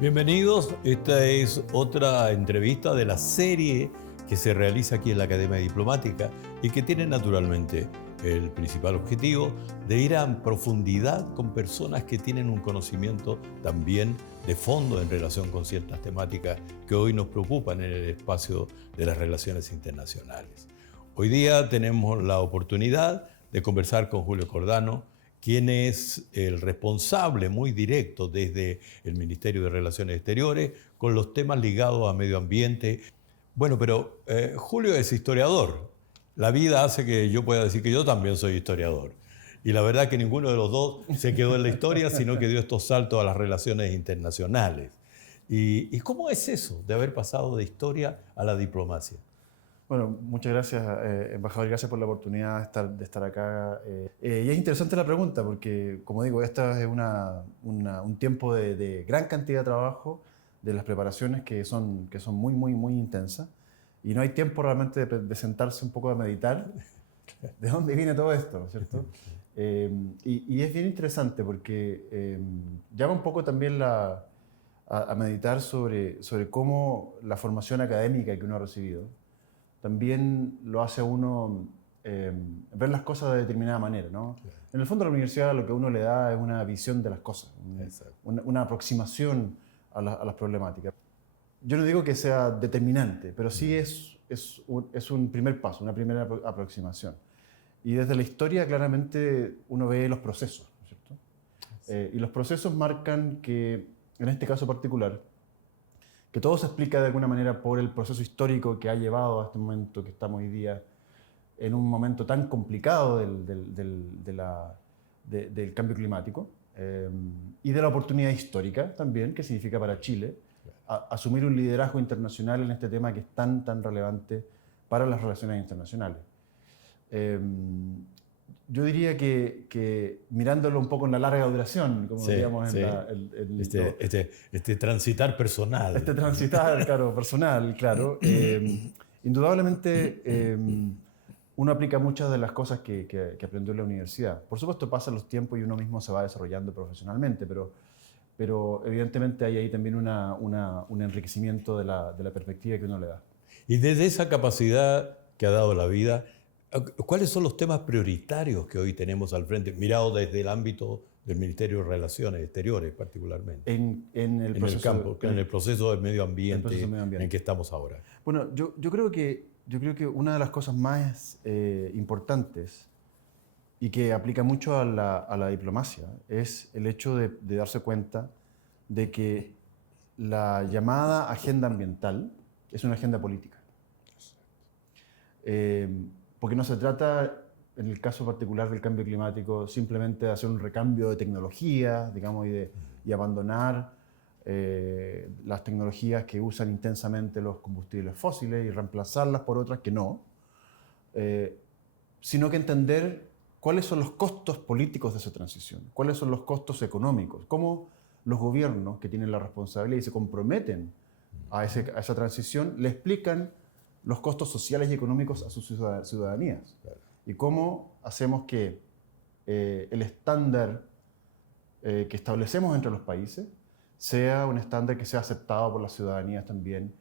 Bienvenidos, esta es otra entrevista de la serie que se realiza aquí en la Academia Diplomática y que tiene naturalmente el principal objetivo de ir a profundidad con personas que tienen un conocimiento también de fondo en relación con ciertas temáticas que hoy nos preocupan en el espacio de las relaciones internacionales. Hoy día tenemos la oportunidad de conversar con Julio Cordano, quien es el responsable muy directo desde el Ministerio de Relaciones Exteriores con los temas ligados a medio ambiente. Bueno, pero Julio es historiador. La vida hace que yo pueda decir que yo también soy historiador. Y la verdad que ninguno de los dos se quedó en la historia, sino que dio estos saltos a las relaciones internacionales. ¿Y cómo es eso de haber pasado de historia a la diplomacia? Bueno, muchas gracias, embajador, y gracias por la oportunidad de estar acá. Y es interesante la pregunta porque, como digo, esta es un tiempo de gran cantidad de trabajo, de las preparaciones que son muy, muy, muy intensas. Y no hay tiempo realmente de sentarse un poco a meditar de dónde viene todo esto, ¿cierto? Y es bien interesante porque llama un poco también a meditar sobre cómo la formación académica que uno ha recibido también lo hace a uno ver las cosas de determinada manera, ¿no? Claro. En el fondo la universidad lo que uno le da es una visión de las cosas, una aproximación a las problemáticas. Yo no digo que sea determinante, pero sí es un primer paso, una primera aproximación. Y desde la historia claramente uno ve los procesos, ¿no es cierto? Y los procesos marcan que, en este caso particular, que todo se explica de alguna manera por el proceso histórico que ha llevado a este momento que estamos hoy día, en un momento tan complicado del cambio climático, y de la oportunidad histórica también, que significa para Chile asumir un liderazgo internacional en este tema que es tan relevante para las relaciones internacionales. Yo diría que mirándolo un poco en la larga duración, como diríamos este transitar personal. Este transitar, claro, personal, claro. Indudablemente uno aplica muchas de las cosas que aprendió en la universidad. Por supuesto pasan los tiempos y uno mismo se va desarrollando profesionalmente, pero evidentemente hay ahí también un enriquecimiento de la perspectiva que uno le da. Y desde esa capacidad que ha dado la vida, ¿cuáles son los temas prioritarios que hoy tenemos al frente, mirado desde el ámbito del Ministerio de Relaciones Exteriores particularmente? En el proceso del medio ambiente en que estamos ahora. Bueno, yo creo que una de las cosas más importantes y que aplica mucho a la diplomacia es el hecho de darse cuenta de que la llamada agenda ambiental es una agenda política. Porque no se trata, en el caso particular del cambio climático, simplemente de hacer un recambio de tecnología, digamos, y abandonar las tecnologías que usan intensamente los combustibles fósiles y reemplazarlas por otras que no, sino que entender cuáles son los costos políticos de esa transición, cuáles son los costos económicos, cómo los gobiernos que tienen la responsabilidad y se comprometen a esa transición le explican los costos sociales y económicos a sus ciudadanías. Claro. Y cómo hacemos que el estándar que establecemos entre los países sea un estándar que sea aceptado por las ciudadanías también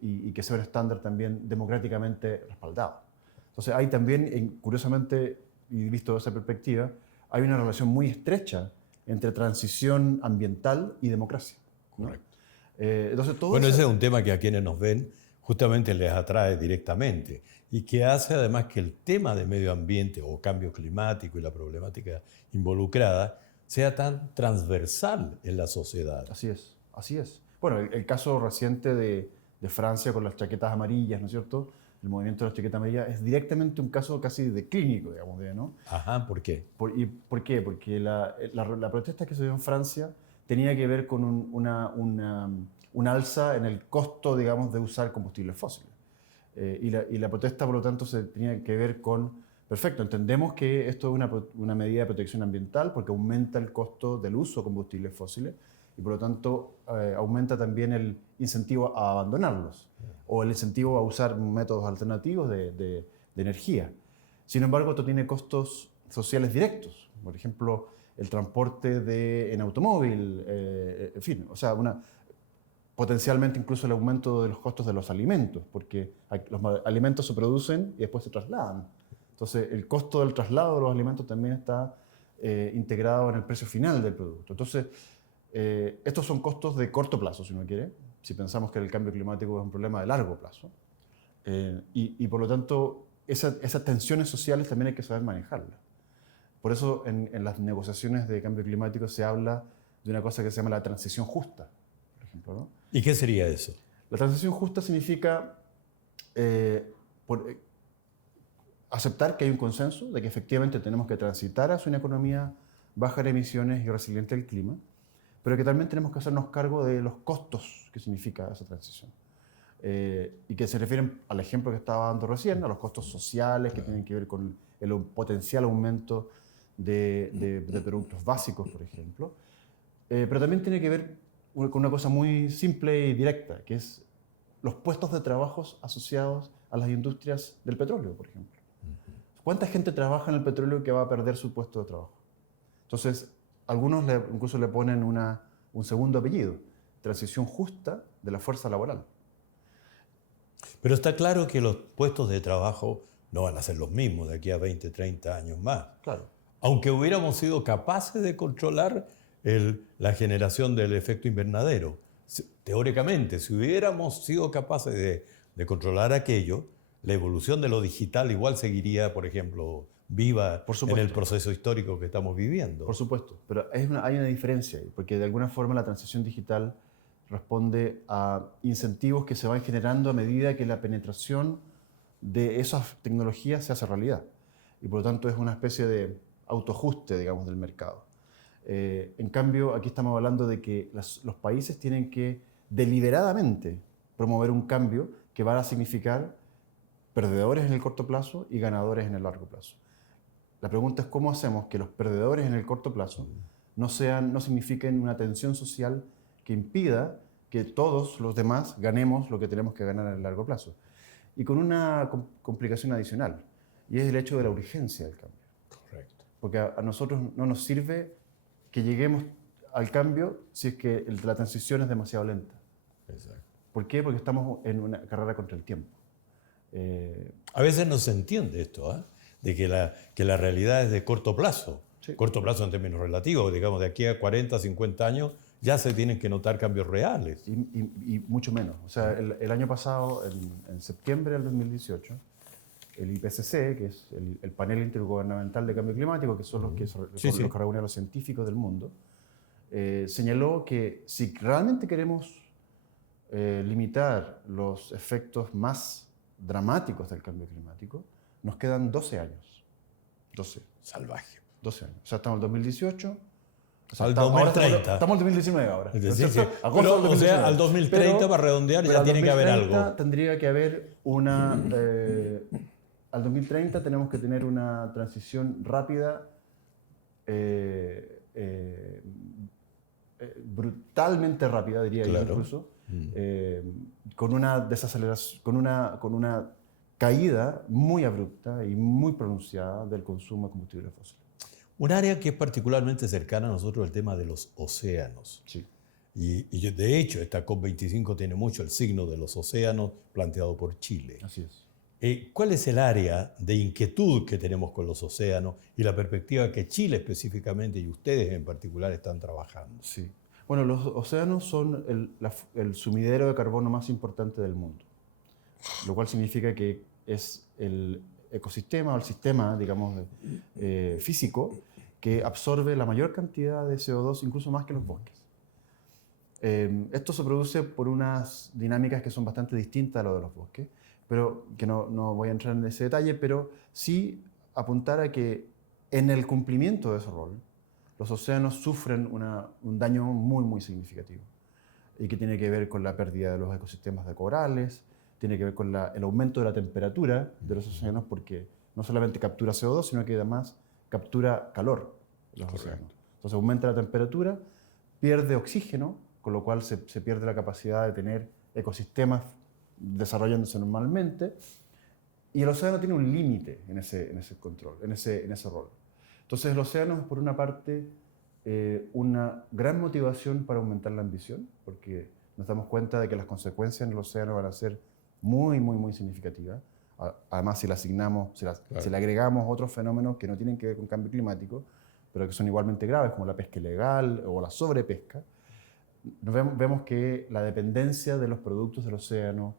y que sea un estándar también democráticamente respaldado. Entonces hay también, curiosamente, y visto desde esa perspectiva, hay una relación muy estrecha entre transición ambiental y democracia, ¿no? Correcto. Entonces, ese es un tema que a quienes nos ven justamente les atrae directamente y que hace además que el tema de medio ambiente o cambio climático y la problemática involucrada sea tan transversal en la sociedad. Así es, así es. Bueno, el caso reciente de Francia con las chaquetas amarillas, ¿no es cierto? El movimiento de la chaqueta amarilla es directamente un caso casi de clínico, digamos, ¿no? Ajá, ¿por qué? ¿Por qué? Porque la protesta que se dio en Francia tenía que ver con un alza en el costo, digamos, de usar combustibles fósiles. Y la protesta, por lo tanto, se tenía que ver con, perfecto, entendemos que esto es una medida de protección ambiental porque aumenta el costo del uso de combustibles fósiles y, por lo tanto, aumenta también el incentivo a abandonarlos o el incentivo a usar métodos alternativos de energía. Sin embargo, esto tiene costos sociales directos. Por ejemplo, el transporte en automóvil, en fin, o sea, potencialmente incluso el aumento de los costos de los alimentos, porque los alimentos se producen y después se trasladan. Entonces, el costo del traslado de los alimentos también está integrado en el precio final del producto. Entonces, estos son costos de corto plazo, si uno quiere, si pensamos que el cambio climático es un problema de largo plazo. Y por lo tanto, esas tensiones sociales también hay que saber manejarlas. Por eso, en las negociaciones de cambio climático se habla de una cosa que se llama la transición justa, por ejemplo, ¿no? ¿Y qué sería eso? La transición justa significa aceptar que hay un consenso de que efectivamente tenemos que transitar hacia una economía baja en emisiones y resiliente al clima, pero que también tenemos que hacernos cargo de los costos que significa esa transición. Y que se refieren al ejemplo que estaba dando recién, a los costos sociales que tienen que ver con el potencial aumento de productos básicos, por ejemplo. Pero también tiene que ver con una cosa muy simple y directa, que es los puestos de trabajo asociados a las industrias del petróleo, por ejemplo. ¿Cuánta gente trabaja en el petróleo que va a perder su puesto de trabajo? Entonces, algunos incluso le ponen un segundo apellido, transición justa de la fuerza laboral. Pero está claro que los puestos de trabajo no van a ser los mismos de aquí a 20, 30 años más. Claro. Aunque hubiéramos sido capaces de controlar la generación del efecto invernadero. Teóricamente, si hubiéramos sido capaces de controlar aquello, la evolución de lo digital igual seguiría, por ejemplo, viva en el proceso histórico que estamos viviendo. Por supuesto, pero hay una diferencia ahí, porque de alguna forma la transición digital responde a incentivos que se van generando a medida que la penetración de esas tecnologías se hace realidad. Y por lo tanto es una especie de autoajuste, digamos, del mercado. En cambio, aquí estamos hablando de que los países tienen que deliberadamente promover un cambio que va a significar perdedores en el corto plazo y ganadores en el largo plazo. La pregunta es cómo hacemos que los perdedores en el corto plazo no signifiquen una tensión social que impida que todos los demás ganemos lo que tenemos que ganar en el largo plazo. Y con una complicación adicional, y es el hecho de la urgencia del cambio. Correcto. Porque a nosotros no nos sirve que lleguemos al cambio si es que la transición es demasiado lenta. Exacto. ¿Por qué? Porque estamos en una carrera contra el tiempo. A veces no se entiende esto, de que la realidad es de corto plazo. Sí. Corto plazo en términos relativos, digamos, de aquí a 40, 50 años ya se tienen que notar cambios reales. Y mucho menos. O sea, el año pasado, en septiembre del 2018, el IPCC, que es el panel intergubernamental de cambio climático, que son los que reúnen a los científicos del mundo, señaló que si realmente queremos limitar los efectos más dramáticos del cambio climático, nos quedan 12 años. 12. Salvaje. 12 años. O sea, estamos en 2018. O sea, al 2030. Estamos en 2019 ahora. Es decir, o sea, al 2030, para redondear, ya tiene que haber algo. Tendría que haber al 2030 tenemos que tener una transición rápida, brutalmente rápida, diría yo incluso, con una desaceleración, con una caída muy abrupta y muy pronunciada del consumo de combustibles fósiles. Un área que es particularmente cercana a nosotros es el tema de los océanos. Sí. Y de hecho, esta COP25 tiene mucho el signo de los océanos planteado por Chile. Así es. ¿Cuál es el área de inquietud que tenemos con los océanos y la perspectiva que Chile específicamente y ustedes en particular están trabajando? Sí. Bueno, los océanos son el sumidero de carbono más importante del mundo, lo cual significa que es el ecosistema o el sistema, digamos, físico que absorbe la mayor cantidad de CO2, incluso más que los bosques. Esto se produce por unas dinámicas que son bastante distintas a lo de los bosques, pero que no voy a entrar en ese detalle, pero sí apuntar a que en el cumplimiento de ese rol, los océanos sufren un daño muy, muy significativo y que tiene que ver con la pérdida de los ecosistemas de corales, tiene que ver con el aumento de la temperatura de los océanos, porque no solamente captura CO2, sino que además captura calor de los océanos. Entonces aumenta la temperatura, pierde oxígeno, con lo cual se pierde la capacidad de tener ecosistemas desarrollándose normalmente, y el océano tiene un límite en ese control, en ese rol. Entonces el océano, por una parte, una gran motivación para aumentar la ambición, porque nos damos cuenta de que las consecuencias en el océano van a ser muy, muy, muy significativas. Además, si le asignamos, si le agregamos otros fenómenos que no tienen que ver con cambio climático, pero que son igualmente graves, como la pesca ilegal o la sobrepesca, vemos que la dependencia de los productos del océano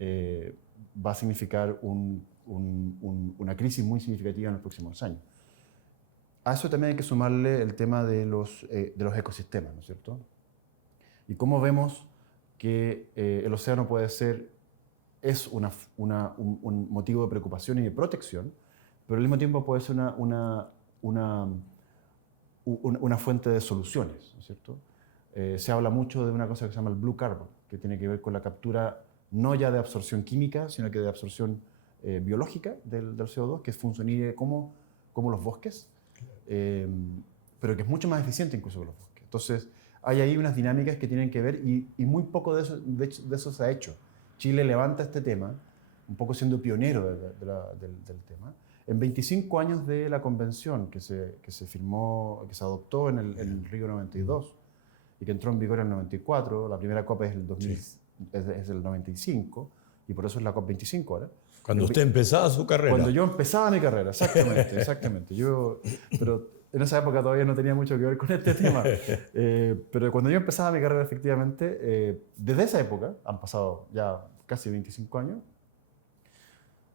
va a significar una crisis muy significativa en los próximos años. A eso también hay que sumarle el tema de los ecosistemas, ¿no es cierto? Y cómo vemos que el océano es un motivo de preocupación y de protección, pero al mismo tiempo puede ser una fuente de soluciones, ¿no es cierto? Se habla mucho de una cosa que se llama el blue carbon, que tiene que ver con la captura no ya de absorción química, sino que de absorción biológica del CO2, que funcionaría como los bosques, pero que es mucho más eficiente incluso que los bosques. Entonces, hay ahí unas dinámicas que tienen que ver y muy poco de eso se ha hecho. Chile levanta este tema, un poco siendo pionero del tema. En 25 años de la convención que se firmó, que se adoptó en el Río 92 y que entró en vigor en el 94, la primera COP es el 95 y por eso es la COP 25 ahora. Cuando usted empezaba su carrera. Cuando yo empezaba mi carrera, exactamente, exactamente. Pero en esa época todavía no tenía mucho que ver con este tema. Pero cuando yo empezaba mi carrera, efectivamente, desde esa época, han pasado ya casi 25 años,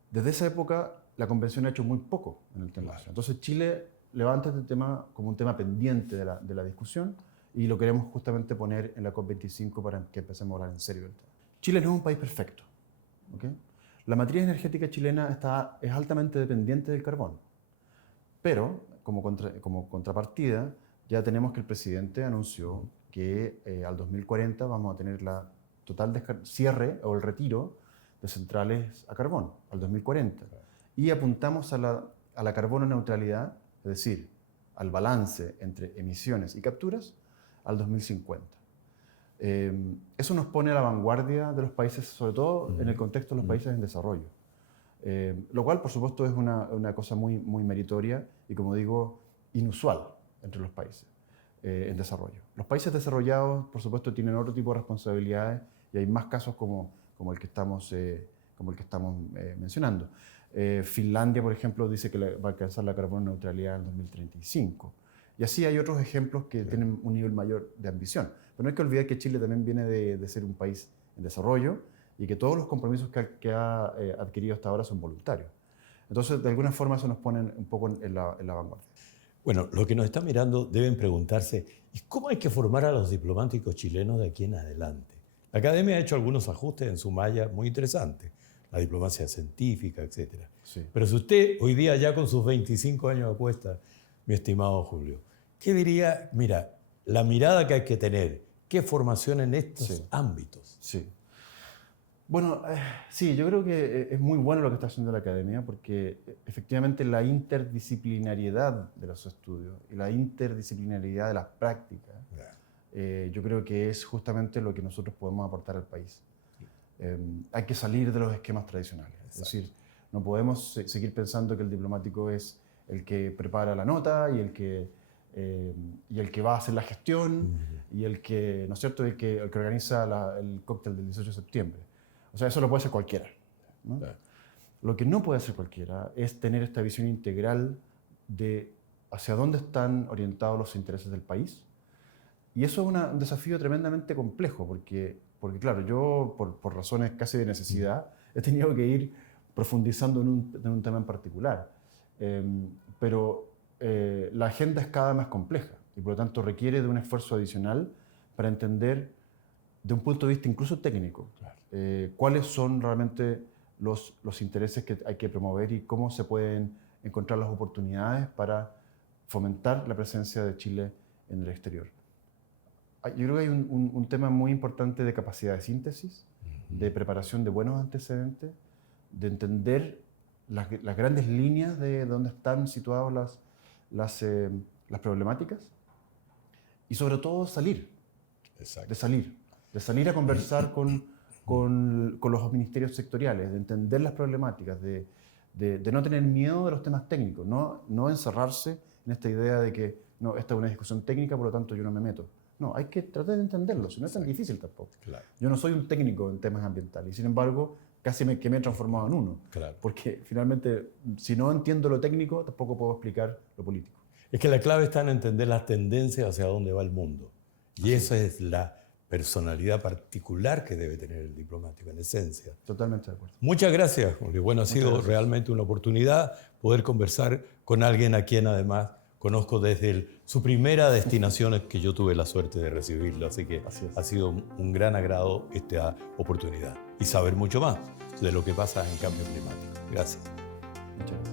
desde esa época la convención ha hecho muy poco en el tema. Entonces Chile levanta este tema como un tema pendiente de la discusión y lo queremos justamente poner en la COP25 para que empecemos a hablar en serio del tema. Chile no es un país perfecto, ¿okay? La matriz energética chilena es altamente dependiente del carbón, pero como contrapartida ya tenemos que el presidente anunció que al 2040 vamos a tener la total cierre o el retiro de centrales a carbón, al 2040. Y apuntamos a la carbono neutralidad, es decir, al balance entre emisiones y capturas, al 2050. Eso nos pone a la vanguardia de los países, sobre todo en el contexto de los países en desarrollo. Lo cual, por supuesto, es una cosa muy, muy meritoria y, como digo, inusual entre los países en desarrollo. Los países desarrollados, por supuesto, tienen otro tipo de responsabilidades y hay más casos como el que estamos mencionando. Finlandia, por ejemplo, dice que va a alcanzar la carbono neutralidad en 2035. Y así hay otros ejemplos que tienen un nivel mayor de ambición. Pero no hay que olvidar que Chile también viene de ser un país en desarrollo y que todos los compromisos que ha adquirido hasta ahora son voluntarios. Entonces, de alguna forma, eso nos pone un poco en la vanguardia. Bueno, los que nos están mirando deben preguntarse, ¿y cómo hay que formar a los diplomáticos chilenos de aquí en adelante? La Academia ha hecho algunos ajustes en su malla muy interesantes, la diplomacia científica, etc. Sí. Pero si usted, hoy día ya con sus 25 años a cuesta, mi estimado Julio, ¿qué diría? Mira, la mirada que hay que tener, ¿qué formación en estos ámbitos? Sí. Bueno, sí, yo creo que es muy bueno lo que está haciendo la Academia porque efectivamente la interdisciplinariedad de los estudios y la interdisciplinariedad de las prácticas, yo creo que es justamente lo que nosotros podemos aportar al país. Hay que salir de los esquemas tradicionales. Exacto. Es decir, no podemos seguir pensando que el diplomático es el que prepara la nota y el que va a hacer la gestión y el que, ¿no es cierto?, el que organiza el cóctel del 18 de septiembre. O sea, eso lo puede hacer cualquiera, ¿no? Claro. Lo que no puede hacer cualquiera es tener esta visión integral de hacia dónde están orientados los intereses del país. Y eso es un desafío tremendamente complejo, porque claro, yo por razones casi de necesidad he tenido que ir profundizando en un tema en particular. Pero la agenda es cada vez más compleja y por lo tanto requiere de un esfuerzo adicional para entender de un punto de vista incluso técnico, claro, cuáles son realmente los intereses que hay que promover y cómo se pueden encontrar las oportunidades para fomentar la presencia de Chile en el exterior. Yo creo que hay un tema muy importante de capacidad de síntesis, de preparación de buenos antecedentes, de entender las grandes líneas de dónde están situadas las problemáticas y sobre todo salir. Exacto. De salir a conversar con los ministerios sectoriales, de entender las problemáticas, de no tener miedo de los temas técnicos, no encerrarse en esta idea de que no, esta es una discusión técnica, por lo tanto yo no me meto. No, hay que tratar de entenderlo, si no es tan difícil tampoco. Claro. Yo no soy un técnico en temas ambientales y sin embargo casi que me he transformado en uno. Claro. Porque finalmente, si no entiendo lo técnico, tampoco puedo explicar lo político. Es que la clave está en entender las tendencias hacia dónde va el mundo. Y esa es la personalidad particular que debe tener el diplomático, en esencia. Totalmente de acuerdo. Muchas gracias, Jorge. Bueno, ha sido realmente una oportunidad poder conversar con alguien a quien además conozco desde su primera destinación que yo tuve la suerte de recibirlo. Así que ha sido un gran agrado esta oportunidad y saber mucho más de lo que pasa en cambio climático. Gracias. Muchas gracias.